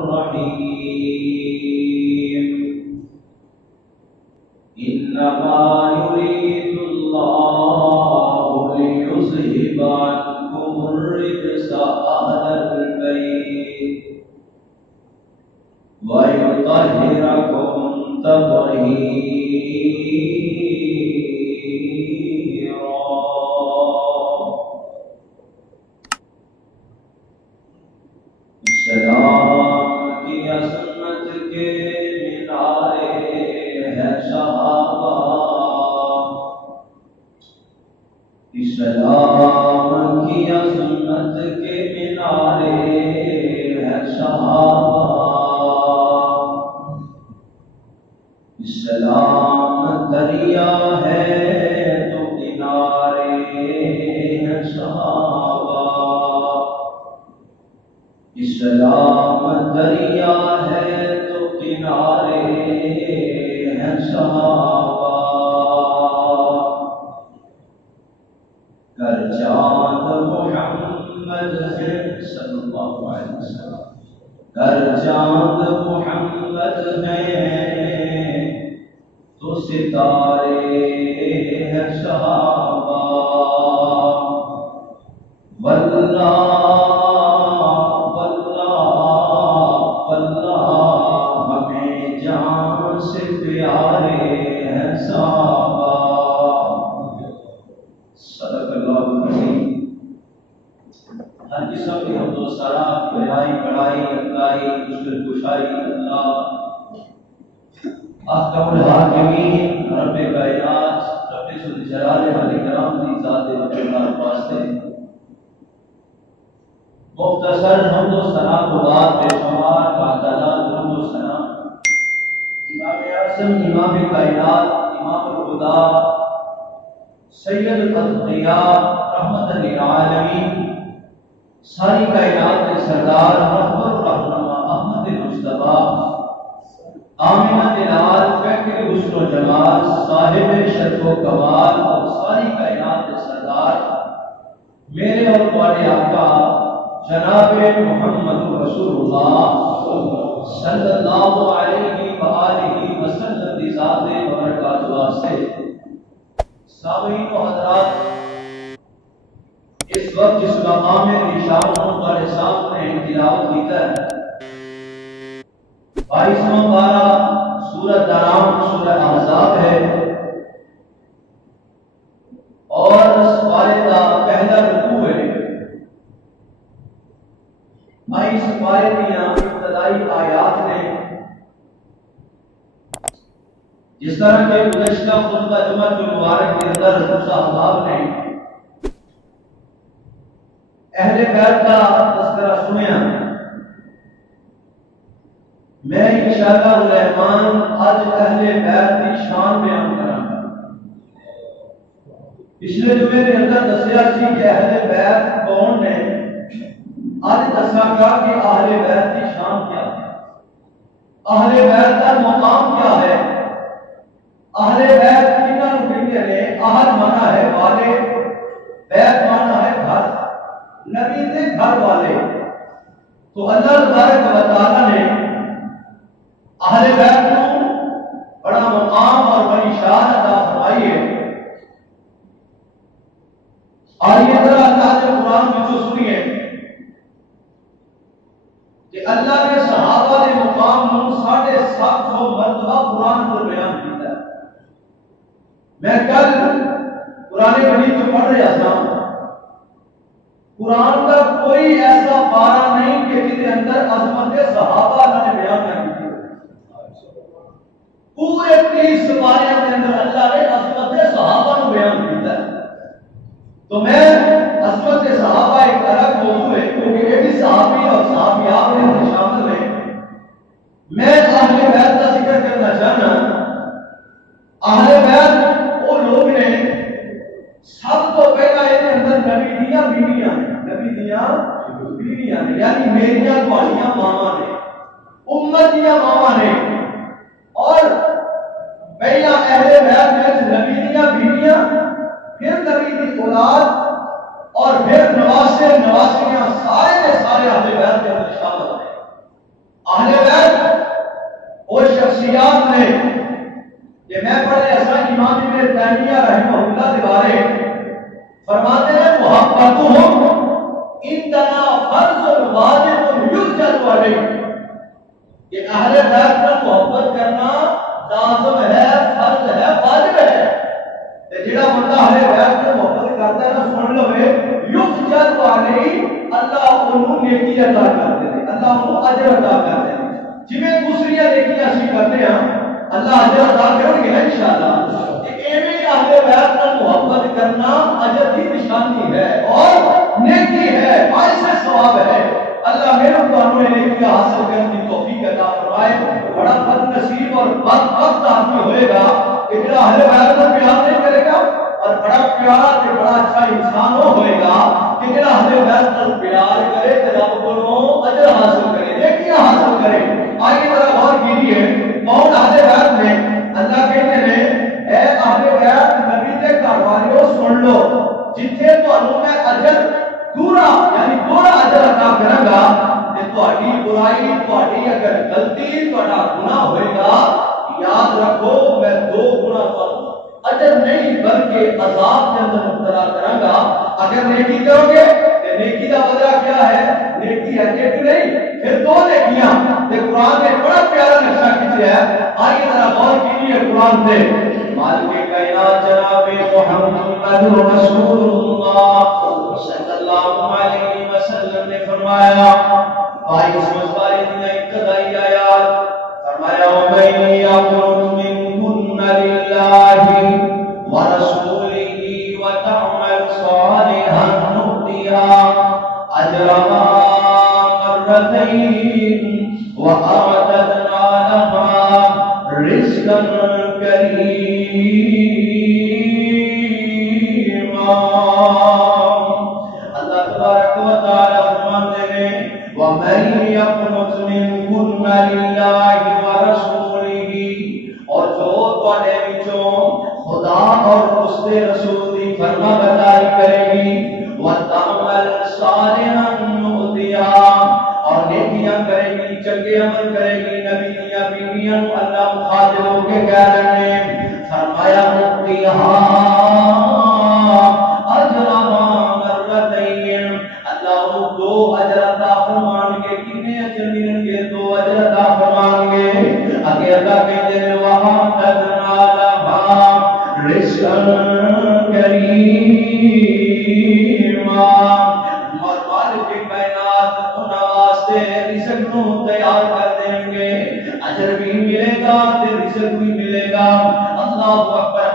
الرحيم إنما يريد الله ليذهب عنكم الرجس أهل البيت ويطهركم تطهيرا. سلام کی عظمت کے مینارے ہے صحابہ، سلام کی عظمت کے مینارے ہے صحابہ، سلام دریا ہے تو کنارے ہیں صحابہ، اسلام دریا ہے تو کنارے ہیں صحابہ، گر چاند محمد ہے صلی اللہ علیہ وسلم، گر چاند محمد ہیں تو ستارے ہیں صحابہ، واللہ پیارے ہیں صحابہ. صدق اللہ العظیم. ہر قسم کی حمد و ثنا، بڑائی بڑائی اللہ، مشکل کشائی اللہ، احکم الحاکمین، رب کائنات، رب ذوالجلال والاکرام کی ذات مقدس واسطے مختصر حمد و ثنا کو بعد بے شمار باطلا حمد و ثنا امام اعظم، امام کائنات، امام الخدا، سید الاتقیاء، رحمت للعالمین، ساری کائنات کے سردار، رحمت الرحمہ، احمد مصطفیٰ، آمنہ دلال، فخر حسن و جمال، صاحب شرف و کمال اور ساری کائنات کے سردار میرے اور تمہارے آقا جناب محمد رسول اللہ صلی اللہ علیہ وآلہ وسلم کی ذات برکاتہ سے. سامعین و حضرات، اس وقت جس مقام نشان ہمارے سامنے تلاوت کی ہے 22واں پارہ سورۃ انعام، سورۃ احزاب ہے، اور اس پارے کا پہلا رکوع ہے. اس پارے کی ابتدائی آیات نے جس طرح کے گزشتہ خطبہ جمعہ المبارک کے اندر صاحب نے اہل بیت کا تذکرہ سنیا، میں انشاءاللہ الرحمن آج اہل بیت کی شان بیان کروں گا. پچھلے جمعے کے اندر دسیا سی کہ اہل بیت کون نے، آج دسا گا کہ اہل بیت کی شان کیا ہے، اہل بیت کا مقام کیا ہے. اہل بیت کنہاں نوں کہندے نے؟ اہل مانا ہے والے، بیت مانا ہے گھر، نبی دے گھر والے. تو اللہ تبارک و تعالی نے اہل بیت کو بڑا مقام اور بڑی شان عطا فرمائی ہے. آئیے ذرا اللہ کے قرآن میں جو سنیے کہ اللہ نے صحابہ کے مقام کو 750 مرتبہ قرآن پر بیان کیا ہے. میں کل قرآن مجید میں پڑھ رہا تھا، قرآن کا کوئی ایسا پارہ نہیں کہ جس کے اندر عظمت صحابہ اللہ نے بیان نہ کی. پورے 30 پارے کے اندر اللہ نے عظمت صحابہ کو بیان کیا ہے. تو میں عظمت صحابہ ایک الگ موضوع ہے کیونکہ یہ بھی صحابی اور صحابیات میں شامل ہیں. میں اہل بیت کا ذکر کرنا چاہنا. اہل بیت وہ لوگ نے سب تو پہلا یہ اندر نبی دیاں بیویاں ہیں، نبی دیاں بیویاں ہیں، یعنی میریاں تمہاریاں ماواں نے، امت دیاں ماواں نے. اور پہلا اہل بیت میں نبی دیاں بیویاں، پھر نبی دی اولاد، اور پھر نواسے نواسیاں، سارے کے سارے اہل بیت کے اندر شامل ہیں. اہل بیت وہ شخصیات نے کہ میں پڑھے ایسا امام ابن تیمیہ رحمہ اللہ کے بارے فرماتے ہیں محبتہم عندنا فرض واجب یرجع علیہ کہ اہل بیت سے محبت کرنا لازم ہے، فرض ہے، واجب ہے۔ جڑا بندہ اہل بیت سے محبت کرتا ہے نا سن لو یرجع علیہ اللہ انہوں نیکی عطا کرتے ہیں، اللہ انہوں اجر عطا کرتے ہیں۔ جویں دوسری نیکیاں اسی کرتے ہیں اللہ اجر عطا کریں گے انشاءاللہ۔ ایویں اہل بیت سے محبت کرنا اجر کی نشانی ہے اور نیکی ہے، ایسے ثواب ہے۔ اللہ میرے قانون نیکی حاصل کرنے کی توفیق عطا فرمائے۔ بڑا بد نصیب اور بدبخت آدمی ہوئے گا کہ جو اہل بیت کو پیار نہیں کرے گا، اور بڑا پیارا تے بڑا اچھا انسان وہ ہوئے گا کہ جو اہل بیت کو پیار کرے تے رب کو اجر حاصل کرے، نیکیاں حاصل کرے۔ آئیے ذرا غور کیجیے کون اہل بیت میں اللہ کہتے ہیں اے اہل بیت نبی دے گھر والوں سن لو جتھے تانوں میں اجر پورا یعنی پورا اجر عطا کراں گا تے تہاڈی برائی تہاڈی اگر غلطی تہاڈا گناہ ہوئے گا یاد رکھو میں 2 گنا اجر نہیں بلکہ عذاب کے اندر مبتلا کراں گا۔ اگر نیکی کرو گے تے نیکی کا بدلہ کیا ہے؟ نیکی ہے ایک نہیں پھر 2 نیکیاں۔ تے قرآن نے بڑا پیارا نقشہ کھینچا ہے، آئیے ذرا غور کیجیے قرآن سے۔ مالک کائنات جناب محمد رسول اللہ صلی اللہ علیہ وسلم نے فرمایا 22 پارے کی ابتدائی آیات فرمایا وَمَن يَقْنُتْ مِنكُنَّ لِلَّهِ وَرَسُولِهِ وَتَعْمَلْ صَالِحًا نُؤْتِهَا أَجْرَهَا مرتين وأعتدنا لها رزقا كريما۔ اللہ تبارک و تعالی فرماتے ہیں وَمَن يَقْنُتْ مِنكُنَّ لِلَّهِ وَرَسُولِهِ، اور جو تواڈے وچوں خدا اور اس کے رسول کی فرما برداری کرے گی وَتَعْمَلْ صَالِحًا نُؤْتِهَا، اور نیکیاں کرے گی، چنگے عمل کرے گی، نبی دیاں بیویاں اللہ مخاطب ہو کے کہہ رہے ہیں فرمایا نؤتیہا اجرہا مرتین، اللہ انہوں 2 اجر عطا فرمان گے۔ کتنے اجر ملیں گے؟ 2 اجر عطا فرمان گے۔ اگے اللہ کہتے ہیں وَأَعْتَدْنَا لَهَا رِزْقًا كَرِيمًا، رزق کو تیار کر دیں گے، اجر بھی ملے گا تے رزق بھی ملے گا۔ اللہ اکبر،